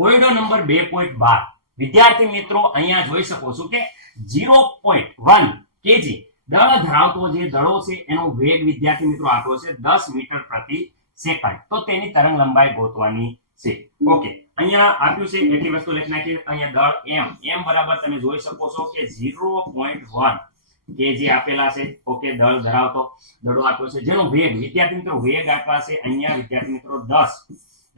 કોયડો number બે point બાર. વિદ્યાર્થી મિત્રો, અહીંયા જોઈ શકો છો કે ઝીરો પોઈન્ટ વન કેજી દળ ધરાવતો જે દળો છે, એનો વેગ વિદ્યાર્થી મિત્રો આટલો છે, દસ મીટર પ્રતિ સેકન્ડ. તો તેની તરંગ લંબાઈ ગોતવાની છે. ઓકે અહીંયા આપ્યું છે એટલી વસ્તુ લખી નાખી અહીંયા દળ એમ એમ બરાબર તમે જોઈ શકો છો કે ઝીરો પોઈન્ટ વન કેજી આપેલા છે. ઓકે દળ ધરાવતો દડો આપ્યો છે. જેનો વેગ, વિદ્યાર્થી મિત્રો, વેગ આપ્યા છે. અહીંયા વિદ્યાર્થી મિત્રો, દસ.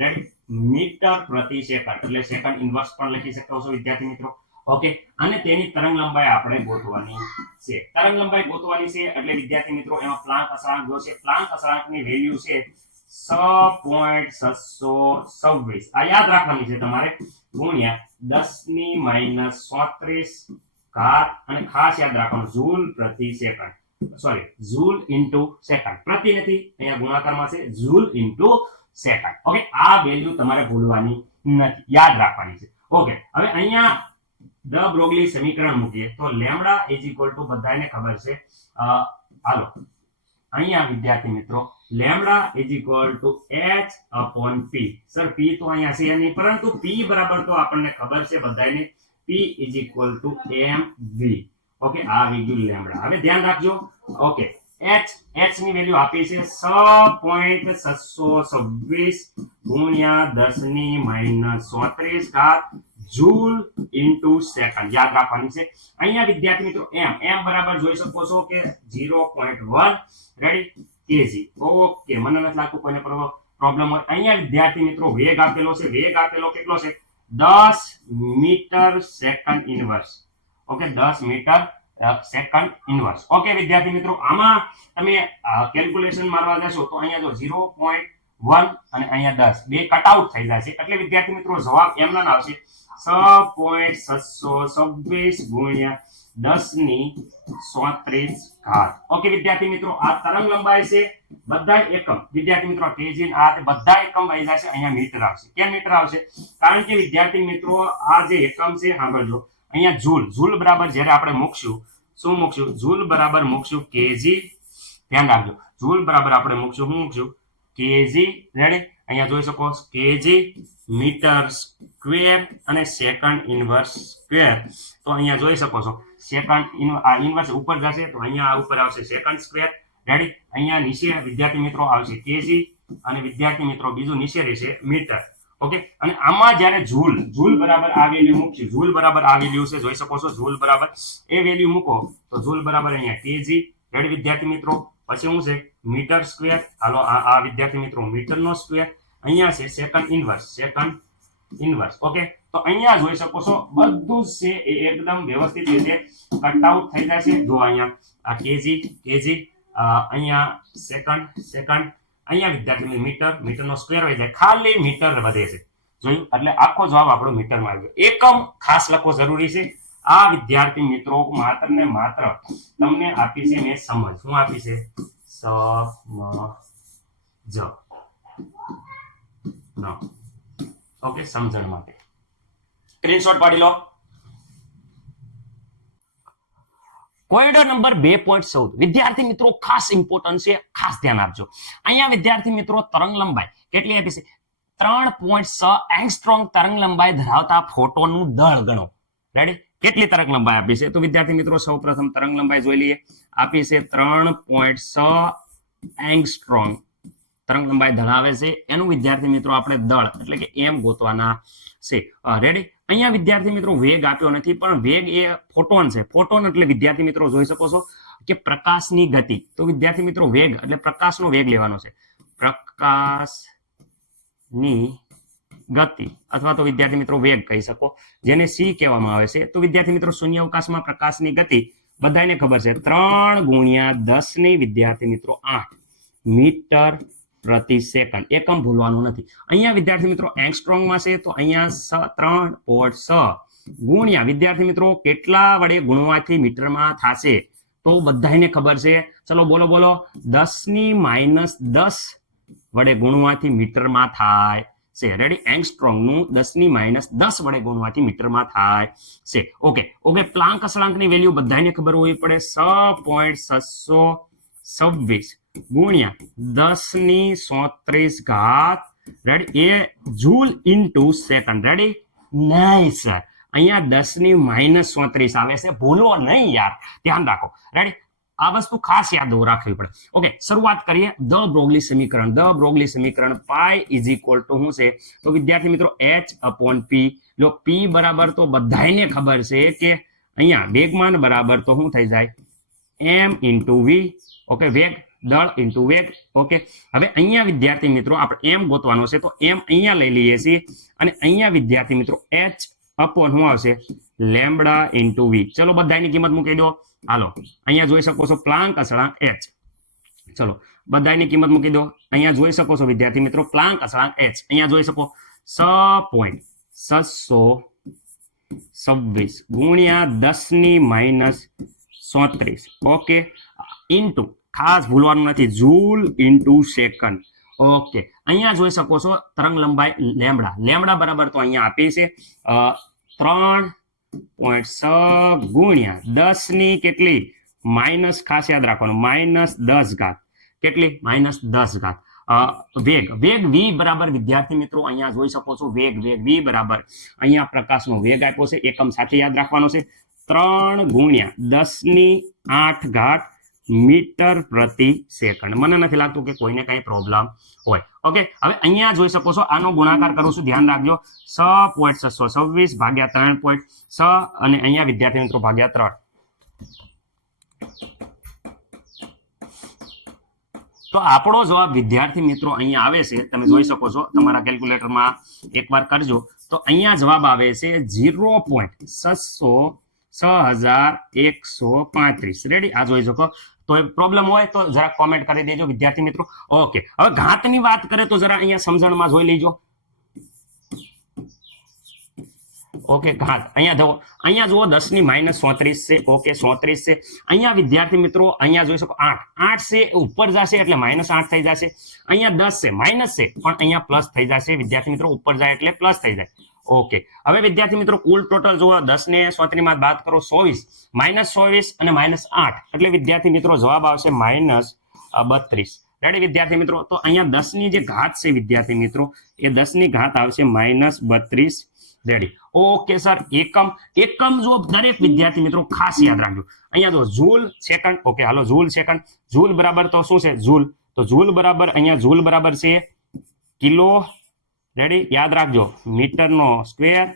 રેડી મીટર પ્રતિ સેકન્ડ એટલે સેકન્ડ ઇન્વર્સ પણ લખી શકો છો વિદ્યાર્થી મિત્રો. ઓકે અને તેની તરંગ લંબાઈ આપણે ગોતવાની છે. તરંગ લંબાઈ ગોતવાની છે એટલે વિદ્યાર્થી મિત્રો, એમાં પ્લાન્ક અસરાંક જો છે. પ્લાન્ક અસળાંકની વેલ્યુ છે આ યાદ રાખવાની છે તમારે. ગુણ્યા દસની માઇનસ સોત્રીસ ઘાત, અને ખાસ યાદ રાખવાનું ઝૂલ પ્રતિ second sorry joule into second પ્રતિ નથી, અહીંયા ગુણાકારમાં છે ઝૂલ ઇન્ટુ સેકન્ડ ઓકે આ વેલ્યુ તમારે ભૂલવાની નથી. યાદ રાખવાની છે. ઓકે હવે અહીંયા ધ બ્રોગલી સમીકરણ મૂકીએ. તો લેમડા ઇઝ ઇક્વલ ટુ બધાને ખબર છે. હાલો. અહીંયા વિદ્યાર્થી મિત્રો, lambda is equal to H upon P sir P તો અહીંયા છે નહીં, પરંતુ પી બરાબર તો આપણને ખબર છે બધાને. P is equal to M V okay આ આવી લેમડા. હવે ધ્યાન રાખજો. ઓકે એચ એચની વેલ્યુ આપી છે છ પોઈન્ટ છસો છવ્વીસ ગુણ્યા દસની માઇનસ ચોત્રીસ ઘાત જૂલ ઇન્ટુ સેકન્ડ યાદ રાખવાની છે. અહીંયા વિદ્યાર્થી મિત્રો એમ એમ બરાબર જોઈ શકો છો કે zero point one ready KG okay મને નથી લાગતું કોઈને પ્રોબ્લેમ હોય. અહીંયા વિદ્યાર્થી મિત્રો વેગ આપેલો છે. વેગ આપેલો કેટલો છે? દસ મીટર સેકન્ડ ઇનવર્સ ઓકે દસ મીટર સેકન્ડ ઇન્વર્સ. ઓકે, વિદ્યાર્થી મિત્રો, આમાં તમે કેલ્ક્યુલેશન મારવા જશો તો અહીંયા જો ઝીરો પોઈન્ટ વન અને અહીંયા દસ, બે કટઆઉટ થઈ જશે. એટલે વિદ્યાર્થી મિત્રો, જવાબ એમના આવશે. છ પોઈન્ટ છસો છવ્વીસ ગુણ્યા દસની સોત્રીસ ઘાત. ઓકે, વિદ્યાર્થી મિત્રો, આ તરંગ લંબાઈ છે બધા એકમ. વિદ્યાર્થી મિત્રો કેજી આ બધા એકમ આવી જશે, અહીંયા મીટર આવશે. કેમ મીટર આવશે? કારણ કે વિદ્યાર્થી મિત્રો, આ જે એકમ છે, સાંભળજો. અહીંયા જૂલ જૂલ બરાબર જ્યારે આપણે મૂકશું, શું મૂકશું? જૂલ બરાબર મૂકશું કેજી, ધ્યાન રાખજો. જૂલ બરાબર આપણે મૂકશું, શું મૂકશું? કેજી રેડી અહીંયા જોઈ શકો, કેજી મીટર સ્ક્વેર અને સેકન્ડ ઇનવર્સ સ્ક્વેર. તો અહીંયા જોઈ શકો છો, સેકન્ડ આ ઇનવર્સ ઉપર જશે, તો અહીંયા ઉપર આવશે સેકન્ડ સ્ક્વેર. રેડી અહીંયા નીચે વિદ્યાર્થી મિત્રો આવશે, કેજી અને વિદ્યાર્થી મિત્રો બીજું નીચે રહેશે મીટર. ઓકે? અને આમાં જ્યારે ઝૂલ ઝૂલ બરાબર આ વેલ્યુ મૂકશું ઝૂલ બરાબર આ વેલ્યુ છે, જોઈ શકો છો ઝૂલ બરાબર. એ વેલ્યુ મૂકો, તો ઝૂલ બરાબર અહીંયા કેજી રેડ વિદ્યાર્થી મિત્રો, પછી શું છે? મીટર સ્ક્વેર હાલો, આ વિદ્યાર્થી મિત્રો, મીટરનો સ્ક્વેર અહીંયા છે second inverse second inverse okay? તો અહીંયા જોઈ શકો છો, બધું જ છે, એ એકદમ વ્યવસ્થિત રીતે કટ આઉટ થઈ જાય છે જો અહીંયા આ કેજી કેજી અહીંયા સેકન્ડ સેકન્ડ અહીંયા વિદ્યાર્થી મીટર, મીટરનો સ્ક્વેર હોય એટલે ખાલી મીટર વધે છે. જોયું? એટલે આખો જવાબ આપણો મીટરમાં આવી ગયો એકમ ખાસ લખવો જરૂરી છે. આ વિદ્યાર્થી મિત્રો, માત્ર ને માત્ર તમને આપી છે મેં સમજ. શું આપી છે? સમજ. જ ઓકે, સમજણ માટે. સ્ક્રીનશોટ પાડી લો. કોરિડોર નંબર બે પોઈન્ટ ચૌદ. વિદ્યાર્થી મિત્રો, ખાસ ઇમ્પોર્ટન્ટ છે, ખાસ ધ્યાન આપજો. અહીંયા વિદ્યાર્થી મિત્રો, તરંગ લંબાઈ કેટલી આપી છે? ત્રણ પોઈન્ટ છ એંગસ્ટ્રોંગ તરંગ લંબાઈ ધરાવતા ફોટોનું દળ ગણો. રેડી કેટલી તરંગ લંબાઈ આપી છે? તો વિદ્યાર્થી મિત્રો સૌ પ્રથમ તરંગ લંબાઈ જોઈ લઈએ. આપી છે ત્રણ પોઈન્ટ છ એંગસ્ટ્રોંગ તરંગ લંબાઈ ધરાવે છે. એનું વિદ્યાર્થી મિત્રો, આપણે દળ એટલે કે એમ ગોતવાના છે. રેડી અહીંયા વિદ્યાર્થી મિત્રો વેગ આપ્યો નથી, પણ વેગ એ ફોટોન છે. ફોટોન એટલે વિદ્યાર્થી મિત્રો જોઈ શકો છો કે પ્રકાશની ગતિ. તો વિદ્યાર્થી મિત્રો વેગ, એટલે પ્રકાશનો વેગ લેવાનો છે. પ્રકાશની ગતિ, અથવા તો વિદ્યાર્થી મિત્રો વેગ કહી શકો, જેને સી કહેવામાં આવે છે. તો વિદ્યાર્થી મિત્રો શૂન્ય અવકાશમાં પ્રકાશની ગતિ, બધાને ખબર છે. ત્રણ ગુણ્યા દસની વિદ્યાર્થી મિત્રો આઠ. મીટર પ્રતિ સેકન્ડ. એકમ ભૂલવાનું નથી. અહીંયા વિદ્યાર્થી મિત્રો એંગસ્ટ્રોંગમાં છે તો અહીંયા સ, ત્રણ, પોઈન્ટ છ ગુણ્યા. વિદ્યાર્થી મિત્રો કેટલા વડે ગુણવાથી મીટરમાં થશે? તો બધાને ખબર છે. ચલો બોલો બોલો. દસની માઇનસ દસ વડે ગુણવાથી મીટરમાં થાય છે. રેડી એંગસ્ટ્રોંગનું દસની માઇનસ દસ વડે ગુણવાથી મીટરમાં થાય છે. ઓકે ઓકે પ્લાન્ક અસળાંકની વેલ્યુ બધાને ખબર હોવી પડે. છ પોઈન્ટ છસો છવ્વીસ. ગુણ્યા દસની સોત્રીસ ઘાત રેડી એ જૂલ ઇન્ટુ સેકન્ડ રેડી નહીં સર અહીંયા દસની માઇનસ ચોત્રીસ આવે છે ભૂલો નહીં યાર ધ્યાન રાખો રેડી આ વસ્તુ ખાસ યાદ રાખવી પડે ઓકે શરૂઆત કરીએ ધ બ્રોગલી સમીકરણ ધ બ્રોગલી સમીકરણ પાઈ ઇઝ ઇક્વલ ટુ શું છે તો વિદ્યાર્થી મિત્રો એચ અપોન પી જો પી બરાબર તો બધાને ખબર છે કે અહીંયા વેગમાન બરાબર તો શું થઈ જાય એમ ઇન્ટુ વી ઓકે વેગ દળ ઇન્ટુ વેગ. ઓકે હવે અહીંયા વિદ્યાર્થી મિત્રો આપણે એમ ગોતવાનો છે, તો એમ અહીંયા લઈ લઈએ છીએ. અને અહીંયા વિદ્યાર્થી મિત્રો એચ અપોન શું આવશે? લેમડા ઇન્ટુ વી ચલો બધાની કિંમત મૂકી દો. હાલો, અહીંયા જોઈ શકો છો પ્લાન્ક અસળાંક એચ ચલો, બધાની કિંમત મૂકી દો. અહીંયા જોઈ શકો છો વિદ્યાર્થી મિત્રો પ્લાન્ક અસળાંક એચ અહીંયા જોઈ શકો. છ પોઈન્ટ છસો છવ્વીસ ગુણ્યા દસની માઇનસ સોત્રીસ. ઓકે ઇન્ટુ ખાસ ભૂલવાનું નથી. Joule into second. ઓકે. અહીંયા જોઈ શકો છો તરંગ લંબાઈ લેમડા. લેમડા બરાબર તો અહીંયા આપી છે. ત્રણ પોઈન્ટ છ ગુણ્યા દસની કેટલી? માઇનસ, ખાસ યાદ રાખવાનું, માઇનસ દસ ઘાત. કેટલી? માઇનસ દસ ઘાત. વેગ. વેગ વી બરાબર, વિદ્યાર્થી મિત્રો, અહીંયા જોઈ શકો છો વેગ વેગ વી બરાબર. અહીંયા પ્રકાશનો વેગ આપ્યો છે. એકમ સાથે યાદ રાખવાનો છે. ત્રણ ગુણ્યા દસની આઠ ઘાત મીટર પ્રતિ સેકન્ડ. મને નથી લાગતું કે કોઈને કઈ પ્રોબ્લેમ હોય. ઓકે હવે અહીંયા જોઈ શકો છો આનો ગુણાકાર કરું છું. ધ્યાન રાખજો. છ પોઈન્ટ છસો છવ્વીસ ભાગ્યા ત્રણ પોઈન્ટ છ અને અહીંયા વિદ્યાર્થી મિત્રો ભાગ્યા ત્રણ. તો આપણો જવાબ વિદ્યાર્થી મિત્રો અહીંયા આવે છે. તમે જોઈ શકો છો. તમારા કેલ્ક્યુલેટરમાં એકવાર કરજો. તો અહીંયા જવાબ આવે છે ઝીરો પોઈન્ટ છસો છ હજાર એકસો પાંત્રીસ. રેડી આ જોઈ શકો. તો પ્રોબ્લેમ હોય તો જરા કોમેન્ટ કરી દેજો, વિદ્યાર્થી મિત્રો. ઓકે હવે ઘાતની વાત કરે તો જરા અહીંયા સમજણમાં જોઈ લેજો. ઓકે ઘાત. અહીંયા જુઓ. અહીંયા જુઓ, દસની માઇનસ ચોત્રીસ છે. ઓકે ચોત્રીસ છે. અહીંયા વિદ્યાર્થી મિત્રો, અહીંયા જોઈ શકો, આઠ. આઠ છે, એ ઉપર જશે એટલે માઇનસ આઠ થઈ જશે. અહીંયા દસ છે માઇનસ છે, પણ અહીંયા પ્લસ થઈ જશે. વિદ્યાર્થી મિત્રો, ઉપર જાય એટલે પ્લસ થઈ જાય. ઓકે હવે વિદ્યાર્થી મિત્રો, કુલ ટોટલ જુઓ, દસ ને ચોત્રીસમાં બાદ કરો ચોવીસ. માઇનસ ચોવીસ અને માઇનસ આઠ. એટલે વિદ્યાર્થી મિત્રો, જવાબ આવશે માઇનસ બત્રીસ. રેડી વિદ્યાર્થી મિત્રો? તો અહીંયા દસની જે ઘાત છે વિદ્યાર્થી મિત્રો, એ દસની ઘાત આવશે માઇનસ બત્રીસ. રેડી ઓકે સર એકમ. એકમ જો દરેક વિદ્યાર્થી મિત્રો, ખાસ યાદ રાખજો. અહીંયા જો ઝૂલ સેકન્ડ ઓકે હાલો ઝૂલ સેકન્ડ ઝૂલ બરાબર તો શું છે? ઝૂલ તો ઝૂલ બરાબર, અહીંયા ઝૂલ બરાબર છે કિલો રેડી યાદ રાખજો. મીટરનો સ્ક્વેર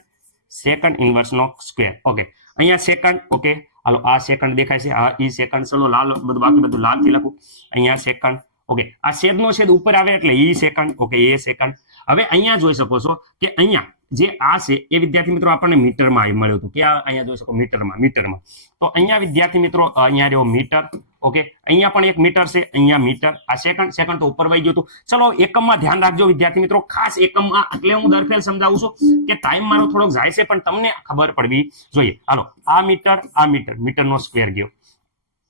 સેકન્ડ ઇન્વર્સનો સ્ક્વેર. ઓકે અહીંયા સેકન્ડ ઓકે હાલો, આ સેકન્ડ દેખાય છે. આ ઈ સેકન્ડ ચલો, લાલ, બધું, બાકી બધું લાલથી લખું. અહીંયા સેકન્ડ ઓકે આ છેદનો છેદ ઉપર આવે એટલે ઈ સેકન્ડ ઓકે એ સેકન્ડ હવે અહીંયા જોઈ શકો છો કે અહીંયા જે આ છે, એ વિદ્યાર્થી મિત્રો આપણને મીટરમાં મળ્યું હતું. કે આ અહીંયા જોઈ શકો, મીટરમાં મીટરમાં. તો અહીંયા વિદ્યાર્થી મિત્રો, અહીંયા રહ્યો મીટર. ઓકે? અહીંયા પણ એક મીટર છે, અહીંયા મીટર. આ સેકન્ડ સેકન્ડ તો ઉપર વહી ગયું હતું. ચલો, એકમમાં ધ્યાન રાખજો, વિદ્યાર્થી મિત્રો. ખાસ એકમમાં, એટલે હું દરફેલ સમજાવું છું કે ટાઈમ મારો થોડોક જાય છે, પણ તમને ખબર પડવી જોઈએ. હાલો, આ મીટર આ મીટર. મીટરનો સ્ક્વેર ગયો.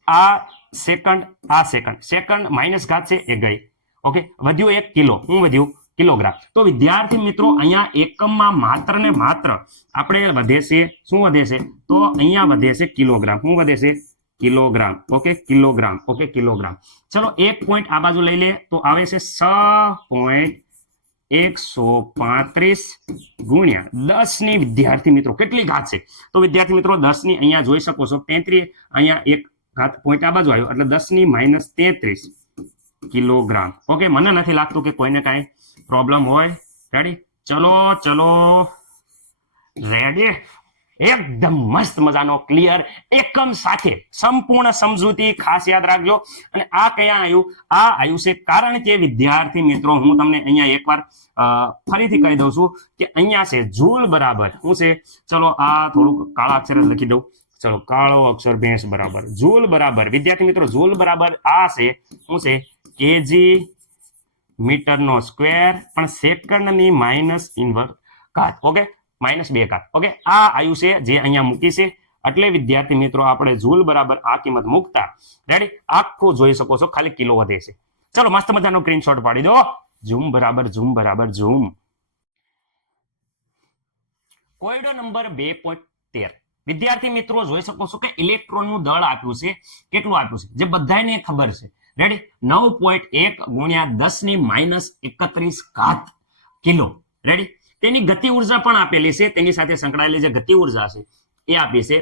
આ સેકન્ડ આ સેકન્ડ સેકન્ડ માઇનસ ઘાત છે, એ ગઈ. ઓકે? વધ્યું એક કિલો. હું વધ્યું કિલોગ્રામ. તો વિદ્યાર્થી મિત્રો, અહીંયા એકમમાં માત્ર ને માત્ર આપણે વધે છે. શું વધે છે? તો અહીંયા વધે છે કિલોગ્રામ. શું વધે છે? Kilogram. Okay? Kilogram. Okay, kilogram. ચલો, એક પોઈન્ટ આ બાજુ લઈ લે. તો આવે છે છ પોઈન્ટ એકસો પાંત્રીસ ગુણ્યા દસની વિદ્યાર્થી મિત્રો. કેટલી ઘાત છે? તો વિદ્યાર્થી મિત્રો, દસની અહીંયા જોઈ શકો છો. તેત્રીસ અહીંયા એક ઘાત પોઈન્ટ આ બાજુ આવ્યો. એટલે દસની માઇનસ તેત્રીસ કિલોગ્રામ. ઓકે? મને નથી લાગતું કે કોઈને કાંઈ પ્રોબ્લેમ હોય. રેડી ચલો ચલો. રેડી એકદમ મસ્ત મજાનો ક્લિયર એકમ સાથે સંપૂર્ણ સમજૂતી ખાસ યાદ રાખજો. અને આ કયા આવ્યું આ આવ્યું છે કારણ કે, વિદ્યાર્થી મિત્રો, હું તમને અહીંયા એકવાર ફરીથી કહી દઉં છું કે અહીંયા છે જૂલ બરાબર. શું છે? ચલો આ થોડુંક કાળા અક્ષર લખી દઉં. ચલો, કાળો અક્ષર ભેંસ બરાબર. જૂલ બરાબર. વિદ્યાર્થી મિત્રો, જૂલ બરાબર આ છે, શું છે? કેજી મીટરનો સ્ક્વેર પણ સેકન્ડની માઇનસ ઇન્વર્સ ઘાત. ઓકે માઇનસ બે ઘાત ઓકે? આ આવ્યું છે જે અહીંયા મૂકી છે. એટલે વિદ્યાર્થી મિત્રો, આપણે જૂલ બરાબર આ કિંમત મૂકતા. રેડી આખું જોઈ શકો છો, ખાલી કિલો વધે છે. ચલો, મસ્ત મજાનો સ્ક્રીનશોટ પાડી દો. ઝૂમ બરાબર ઝૂમ બરાબર, ઝૂમ. કોયડો નંબર બે પોઈન્ટ તેર. વિદ્યાર્થી મિત્રો, જોઈ શકો છો કે ઇલેક્ટ્રોનનું દળ આપ્યું છે. કેટલું આપ્યું છે? જે બધાને ખબર છે. રેડી નવ પોઈન્ટ એક ગુણ્યા દસની માઇનસ એકત્રીસ ઘાત કિલો. રેડી તેની ગતિ ઊર્જા પણ આપેલી છે. તેની સાથે સંકળાયેલી જે ગતિ ઊર્જા છે, એ આપી છે.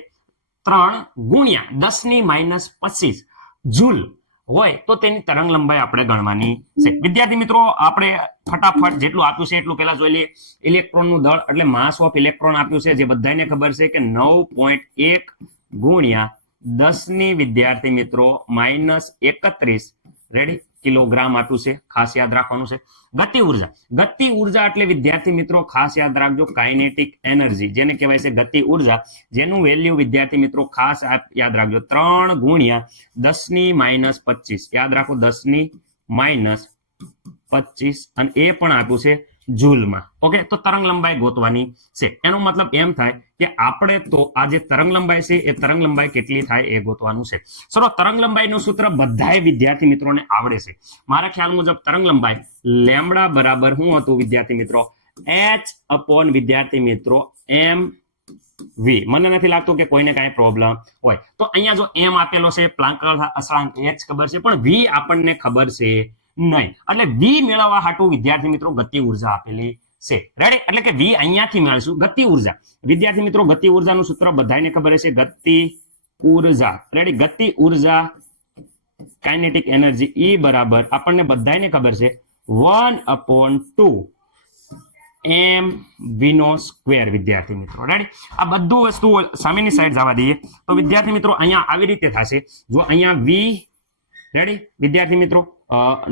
ત્રણ ગુણ્યા દસની માઇનસ પચીસ જૂલ હોય તો તેની તરંગ લંબાઈ આપણે ગણવાની છે. વિદ્યાર્થી મિત્રો, આપણે ફટાફટ જેટલું આપ્યું છે એટલું પહેલા જોઈ લઈએ. ઇલેક્ટ્રોનનું દળ એટલે માસ ઓફ ઇલેક્ટ્રોન આપ્યું છે, જે બધાને ખબર છે કે નવ પોઈન્ટ એક ગુણ્યા દસની વિદ્યાર્થી મિત્રો માઇનસ એકત્રીસ. રેડી કિલોગ્રામ આપ્યું છે, ખાસ યાદ રાખવાનું છે. ગતિ ઊર્જા. ગતિ ઊર્જા એટલે, વિદ્યાર્થી મિત્રો, ખાસ યાદ રાખજો કાઇનેટિક એનર્જી જેને કહેવાય છે ગતિ ઊર્જા. જેનું વેલ્યુ વિદ્યાર્થી મિત્રો, ખાસ યાદ રાખજો, ત્રણ ગુણ્યા દસની માઇનસ પચીસ. યાદ રાખો દસની માઇનસ પચીસ. અને એ પણ આપ્યું છે જૂલમાં. ઓકે, તો તરંગ લંબાઈ ગોતવાની છે. એનો મતલબ એમ થાય કે આપણે તો આ જે તરંગ લંબાઈ છે, એ તરંગ લંબાઈ કેટલી થાય એ ગોતવાનું છે. સરો, તરંગ લંબાઈનું સૂત્ર બધાય વિદ્યાર્થી મિત્રોને આવડે છે. મારા ખ્યાલ મુજબ તરંગ લંબાઈ લેમડા બરાબર શું હતું, વિદ્યાર્થી મિત્રો? એચ અપોન વિદ્યાર્થી મિત્રો એમ વી મને નથી લાગતું કે કોઈને કાંઈ પ્રોબ્લેમ હોય. તો અહીંયા જો એમ આપેલો છે પ્લાન્ક અસળાંક એચ ખબર છે, પણ વી આપણને ખબર છે નહીં. એટલે વી મેળવવા હાટુ વિદ્યાર્થી મિત્રો ગતિ ઊર્જા આપેલી છે. રેડી એટલે કે વી અહીંયાથી મેળવીશું. ગતિ ઊર્જા. વિદ્યાર્થી મિત્રો, ગતિ ઉર્જાનું સૂત્ર બધાને ખબર છે ગતિ ઊર્જા. રેડી ગતિ ઊર્જા કાઇનેટિક એનર્જી ઈ બરાબર આપણને બધાને ખબર છે. વન અપોન ટુ એમ વિનો સ્ક્વેર વિદ્યાર્થી મિત્રો. રેડી આ બધું વસ્તુ સામેની સાઈડ જવા દઈએ. તો વિદ્યાર્થી મિત્રો, અહીંયા આવી રીતે થશે. જો અહીંયા વી રેડી વિદ્યાર્થી મિત્રો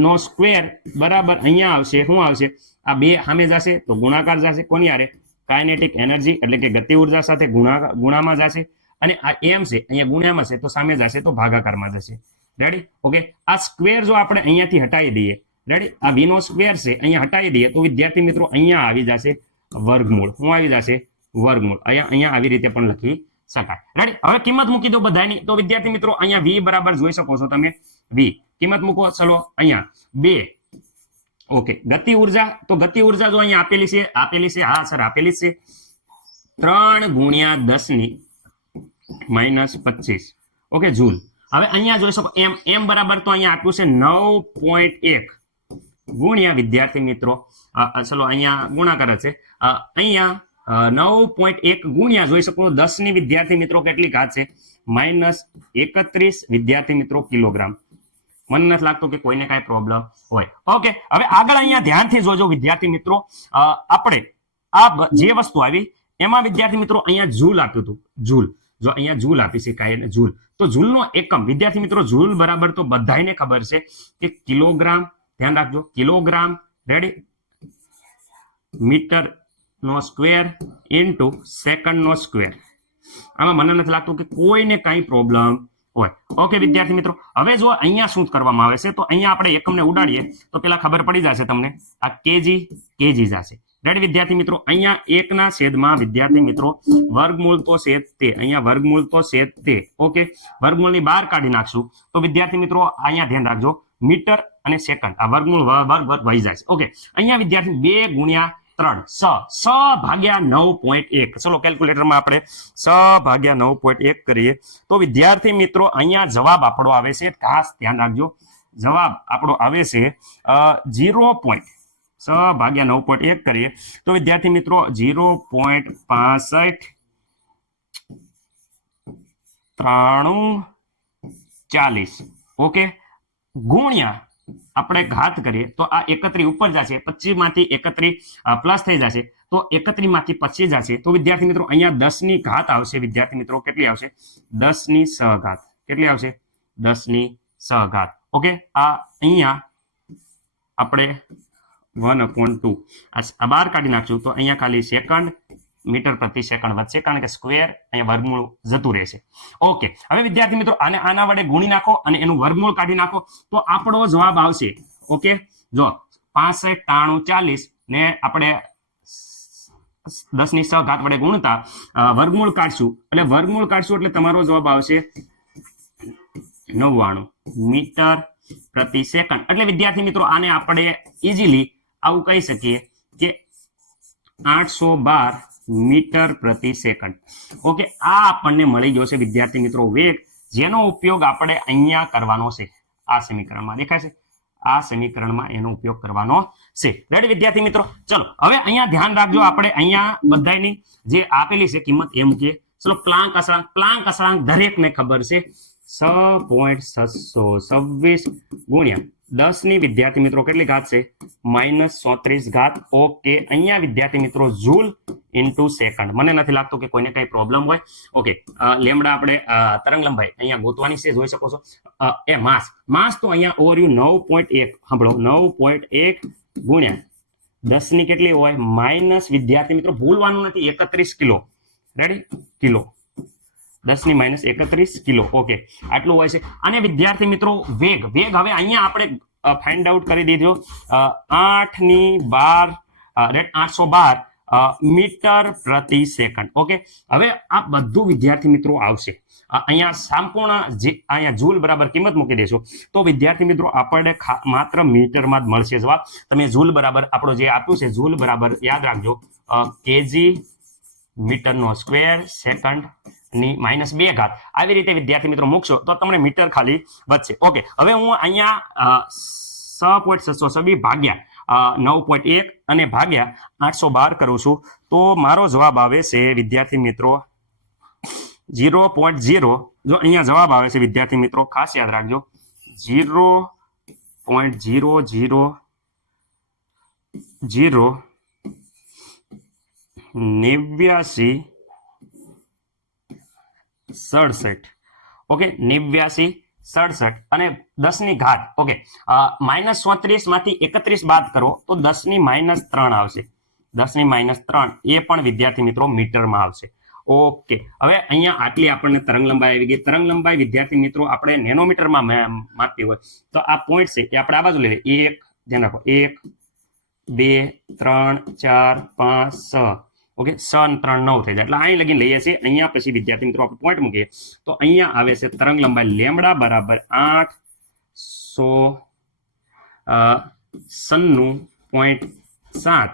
નો સ્ક્વેર બરાબર અહીંયા આવશે, શું આવશે? આ બે સામે જશે, તો ગુણાકાર જશે કોની હારે? કાયનેટિક એનર્જી એટલે કે ગતિ ઊર્જા સાથે ગુણા, ગુણામાં જશે. અને આ એમ છે, અહીંયા ગુણ્યામાં છે, તો સામે જશે, તો ભાગાકારમાં જશે. રેડી ઓકે આ સ્ક્વેર જો આપણે અહીંયાથી હટાવી દઈએ રેડી આ વી નો સ્ક્વેર છે, અહીંયા હટાવી દઈએ, તો વિદ્યાર્થી મિત્રો અહીંયા આવી જશે વર્ગમૂળ. શું આવી જશે? વર્ગમૂળ. અહીંયા અહીંયા આવી રીતે પણ લખી શકાય. રેડી હવે કિંમત મૂકી દો બધાની. તો વિદ્યાર્થી મિત્રો, અહીંયા વી બરાબર જોઈ શકો છો તમે. વી કિંમત મૂકો ચલો અહીંયા. બે. ઓકે ગતિ ઊર્જા, તો ગતિ ઊર્જા જો અહીંયા આપેલી છે આપેલી છે, હા, સર, આપેલી છે. ત્રણ ગુણ્યા દસની માઇનસ પચીસ. Okay joule. હવે અહીંયા જોઈ શકો, એમ એમ બરાબર તો અહીંયા આપ્યું છે નવ પોઈન્ટ એક. ગુણ્યા વિદ્યાર્થી મિત્રો ચલો અહીંયા ગુણાકાર છે. અહીંયા નવ પોઈન્ટ એક ગુણ્યા જોઈ શકો, દસની વિદ્યાર્થી મિત્રો કેટલી ઘાત છે? માઇનસ એકત્રીસ વિદ્યાર્થી મિત્રો કિલોગ્રામ. મને નથી લાગતું કે કોઈને કાંઈ પ્રોબ્લેમ હોય. ઓકે હવે આગળ અહીંયા ધ્યાનથી જોજો વિદ્યાર્થી મિત્રો. આપણે આ જે વસ્તુ આવી, એમાં વિદ્યાર્થી મિત્રો અહીંયા જૂલ આપ્યું હતું. જૂલ. જો અહીંયા જૂલ આપી છે અને જૂલ. તો જૂલનો એકમ, વિદ્યાર્થી મિત્રો, જૂલ બરાબર તો બધાને ખબર છે કે કિલોગ્રામ, ધ્યાન રાખજો, કિલોગ્રામ રેડી મીટર નો સ્ક્વેર ઇન્ટુ સેકન્ડ નો સ્ક્વેર આમાં મને નથી લાગતું કે કોઈને કાંઈ પ્રોબ્લેમ હોય. ઓકે વિદ્યાર્થી મિત્રો, હવે જો અહીંયા શું કરવામાં આવે છે, તો અહીંયા આપણે એકમને ઉડાડીએ, તો પેલા ખબર પડી જશે તમને. આ કેજી કેજી જશે રેડ વિદ્યાર્થી મિત્રો? અહીંયા એકના છેદમાં, વિદ્યાર્થી મિત્રો, વર્ગમૂળ તો છેદ તે. અહીંયા વર્ગમૂળ તો છેદ તે. ઓકે વર્ગમૂળની બહાર કાઢી નાખશું. તો વિદ્યાર્થી મિત્રો, અહીંયા ધ્યાન રાખજો. મીટર અને સેકન્ડ. આ વર્ગમૂળ વર્ગ વર્ગ વહી જાય છે. ઓકે અહીંયા વિદ્યાર્થી, બે ગુણ્યા ત્રણ. સ. સ ભાગ્યા નવ પોઈન્ટ એક. ચલો કેલ્ક્યુલેટરમાં આપણે સ ભાગ્યા નવ પોઈન્ટ એક કરીએ. તો વિદ્યાર્થી મિત્રો, અહીંયા જવાબ આપણો આવે છે. ખાસ ધ્યાન રાખજો. જવાબ આપણો આવે છે જીરો પોઈન્ટ સ ભાગ્યા નવ પોઈન્ટ એક કરીએ. તો વિદ્યાર્થી મિત્રો જીરો પોઈન્ટ પાસઠ ત્રાણું ચાલીસ. ઓકે? ગુણ્યા આપણે ઘાત કરીએ, તો આ એકત્રી ઉપર જશે પચીસમાંથી એકત્રી પ્લસ થઈ જશે, તો એકત્રી માંથી પચીસ જશે. તો વિદ્યાર્થી મિત્રો, અહીંયા દસની ઘાત આવશે. વિદ્યાર્થી મિત્રો, કેટલી આવશે? દસની સહઘાત કેટલી આવશે? દસની સહઘાત ઓકે? આ અહીંયા આપણે વન અપોન ટુ આ બહાર કાઢી નાખશું, તો અહીંયા ખાલી સેકન્ડ મીટર પ્રતિ સેકન્ડ વધશે કારણ કે સ્ક્વેર અહીંયા વર્ગમૂળ જતું રહેશે. ઓકે હવે વિદ્યાર્થી મિત્રો, આને આના વડે ગુણી નાખો અને એનું વર્ગમૂળ કાઢી નાખો. તો આપણો જવાબ આવશે. ઓકે જો પાસઠ, ત્રાણું, ચાલીસ ને આપણે દસની સ ઘાત વડે ગુણતા વર્ગમૂળ કાઢશું. એટલે વર્ગમૂળ કાઢશું એટલે તમારો જવાબ આવશે નવ્વાણું મીટર પ્રતિ સેકન્ડ. એટલે વિદ્યાર્થી મિત્રો, આને આપણે ઇઝીલી આવું કહી શકીએ કે આઠસો બાર મીટર પ્રતિ સેકન્ડ. ઓકે આ આપણને મળી ગયો છે વિદ્યાર્થી મિત્રો, વેગ જેનો ઉપયોગ આપણે અહીંયા કરવાનો છે. આ સમીકરણમાં દેખાય છે. આ સમીકરણમાં એનો ઉપયોગ કરવાનો છે. રેડી વિદ્યાર્થી મિત્રો? ચલો, હવે અહીંયા ધ્યાન રાખજો, આપણે અહીંયા બધાની જે આપેલી છે કિંમત એ મૂકીએ. ચલો પ્લાંક અસળાંક પ્લાંક અસળાંક દરેકને ખબર છે. છ પોઈન્ટ છવ્વીસ ગુણ્યા દસની વિદ્યાર્થી મિત્રો કેટલી ઘાત છે? માઇનસ ચોત્રીસ ઘાત. ઓકે, અહીંયા વિદ્યાર્થી મિત્રો ઝૂલ ઇન્ટુ સેકન્ડ. મને નથી લાગતું કે કોઈને કઈ પ્રોબ્લેમ હોય. ઓકે લેમડા આપણે તરંગ લંબાઈ અહીંયા ગોતવાની છે, જોઈ શકો છો. એ માસ. માસ તો અહીંયા ઓવરયુ નવ પોઈન્ટ એક, સાંભળો. નવ પોઈન્ટ એક ગુણ્યા દસની કેટલી હોય? માઇનસ વિદ્યાર્થી મિત્રો, ભૂલવાનું નથી, એકત્રીસ કિલો. Ready kilo. દસની માઇનસ એકત્રીસ કિલો. ઓકે આટલું હોય છે. અને વિદ્યાર્થી મિત્રો, વેગ. વેગ હવે અહીંયા આપણે ફાઇન્ડ આઉટ કરી દીધો. આઠની બાર આઠસો બાર મીટર પ્રતિ સેકન્ડ. ઓકે હવે આ બધું વિદ્યાર્થી મિત્રો આવશે. અહીંયા સંપૂર્ણ જે, અહીંયા જૂલ બરાબર કિંમત મૂકી દેશો તો વિદ્યાર્થી મિત્રો, આપણને માત્ર મીટરમાં જ મળશે જવાબ. તમે જૂલ બરાબર, આપણો જે આપ્યું છે, જૂલ બરાબર યાદ રાખજો. કેજી મીટરનો સ્ક્વેર સેકન્ડ ની માઇનસ બે ઘાત. આવી રીતે વિદ્યાર્થી મિત્રો મૂકશો તો તમને મીટર ખાલી વધશે. ઓકે, હવે હું અહીંયા છ પોઈન્ટ છસો છવ્વીસ ભાગ્યા નવ પોઈન્ટ એક અને ભાગ્યા આઠસો બાર કરું છું. તો મારો જવાબ આવે છે વિદ્યાર્થી મિત્રો ઝીરો પોઈન્ટ ઝીરો. જો અહીંયા જવાબ આવે છે વિદ્યાર્થી મિત્રો, ખાસ યાદ રાખજો. Zero point zero zero zero નેવ્યાસી સડસઠ. ઓકે નેવ્યાસી, સડસઠ અને દસની ઘાત ઓકે માઇનસ ચોત્રીસમાંથી એકત્રીસ બાદ કરો તો દસની માઇનસ ત્રણ આવશે. દસની માઇનસ ત્રણ, એ પણ વિદ્યાર્થી મિત્રો મીટરમાં આવશે. ઓકે હવે અહીંયા આટલી આપણને તરંગ લંબાઈ આવી ગઈ. તરંગ લંબાઈ વિદ્યાર્થી મિત્રો આપણે નેનોમીટરમાં મે- માપી હોય. તો આ પોઈન્ટ છે એ આપણે આ બાજુ લઈ લઈએ. એક, ધ્યાન રાખો. એક, બે, ત્રણ, ચાર, પાંચ, છ. ઓકે, સન ત્રણ નવ થઈ જાય. એટલે અહીં લગીને લઈએ છીએ. અહીંયા પછી વિદ્યાર્થી મિત્રો આપણે પોઈન્ટ મૂકીએ. તો અહીંયા આવે છે તરંગ લંબાઈ લેમડા બરાબર આઠ સો સન્નું પોઈન્ટ સાત.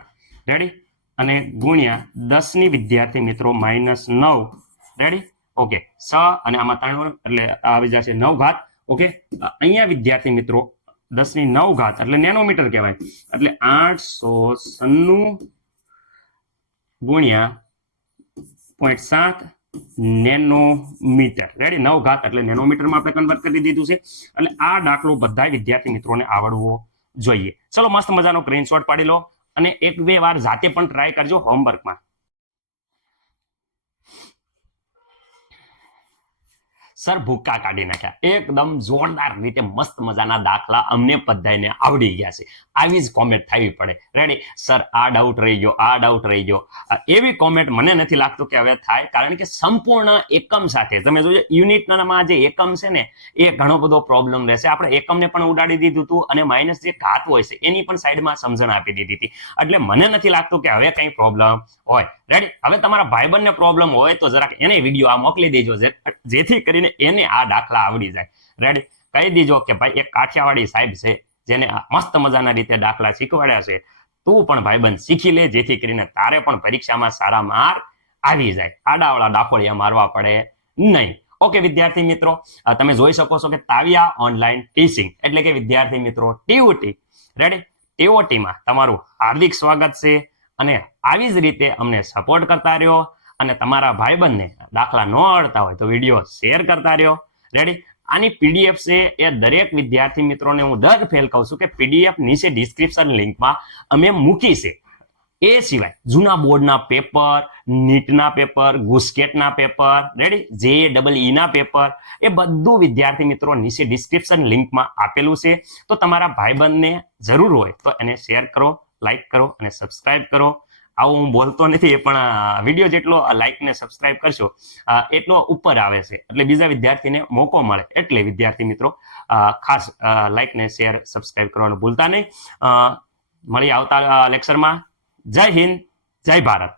રેડી અને ગુણ્યા દસની વિદ્યાર્થી મિત્રો માઇનસ નવ. રેડી ઓકે સ અને આમાં ત્રણ એટલે આવી જશે નવ ઘાત. ઓકે અહીંયા વિદ્યાર્થી મિત્રો દસની નવ ઘાત. એટલે નેનોમીટર કહેવાય. એટલે આઠસો સન્નું ગુણ્યા પોઈન્ટ સાત નેનોમીટર. રેડી નવ ઘાત એટલે નેનોમીટરમાં આપણે કન્વર્ટ કરી દીધું છે. એટલે આ દાખલો બધા વિદ્યાર્થી મિત્રોને આવડવો જોઈએ. ચલો મસ્ત મજાનો સ્ક્રીનશોટ પાડી લો અને એક બે વાર જાતે પણ ટ્રાય કરજો હોમવર્કમાં સર, ભૂક્કા કાઢી નાખ્યા. એકદમ જોરદાર રીતે મસ્ત મજાના દાખલા અમને બધાને આવડી ગયા છે. આવી જ કોમેન્ટ થવી પડે. રેડી સર, આ ડાઉટ રહી ગયો, આ ડાઉટ રહી ગયો. એવી કોમેન્ટ મને નથી લાગતું કે હવે થાય, કારણ કે સંપૂર્ણ એકમ સાથે, તમે જોજો, યુનિટનામાં જે એકમ છે ને, એ ઘણો બધો પ્રોબ્લેમ રહેશે. આપણે એકમને પણ ઉડાડી દીધું હતું અને માઇનસ જે ઘાત હોય છે, એની પણ સાઈડમાં સમજણ આપી દીધી હતી. એટલે મને નથી લાગતું કે હવે કંઈ પ્રોબ્લેમ હોય. રેડી હવે તમારા ભાઈબંધને પ્રોબ્લેમ હોય તો જરાક એને વીડિયો આ મોકલી દેજો જેથી કરીને એને આ દાખલા આવડી જાય. રેડી કહી દીજો કે ભાઈ, એક કાઠિયાવાડી સાહેબ છે, જેને મસ્ત મજાના રીતે દાખલા શીખવાડ્યા છે. તું પણ ભાઈબંધ શીખી લે, જેથી કરીને તારે પણ પરીક્ષામાં સારા માર્ક આવી જાય. આડાવાળા ડાફોળિયા મારવા પડે નહીં. ઓકે વિદ્યાર્થી મિત્રો તમે જોઈ શકો છો કે તાવિયા ઓનલાઈન ટીચિંગ એટલે કે વિદ્યાર્થી મિત્રો ટીઓટી રેડી ટીઓટીમાં તમારું હાર્દિક સ્વાગત છે. અને આવી જ રીતે અમને સપોર્ટ કરતા રહ્યો અને તમારા ભાઈબંધને દાખલા ન આવડતા હોય તો વીડિયો શેર કરતા રહ્યો. રેડી આની પીડીએફ છે એ દરેક વિદ્યાર્થી મિત્રોને હું દર ફેલ કહું છું કે પીડીએફ નીચે ડિસ્ક્રિપ્શન લિંકમાં અમે મૂકી છે. એ સિવાય જૂના બોર્ડના પેપર, નીટના પેપર, ગુસ્કેટના પેપર રેડી જે ડબલ ઈના પેપર, એ બધું વિદ્યાર્થી મિત્રો નીચે ડિસ્ક્રિપ્શન લિંકમાં આપેલું છે. તો તમારા ભાઈબંધને જરૂર હોય તો એને શેર કરો. લાઈક કરો અને સબસ્ક્રાઇબ કરો. આવું હું બોલતો નથી, પણ વીડિયો જેટલો લાઈક ને સબસ્ક્રાઇબ કરશો એટલો ઉપર આવે છે. એટલે બીજા વિદ્યાર્થીને મોકો મળે. એટલે વિદ્યાર્થી મિત્રો ખાસ લાઈક ને શેર સબસ્ક્રાઇબ કરવાનું ભૂલતા નહીં. મળી આવતા લેક્ચરમાં જય હિન્દ, જય ભારત.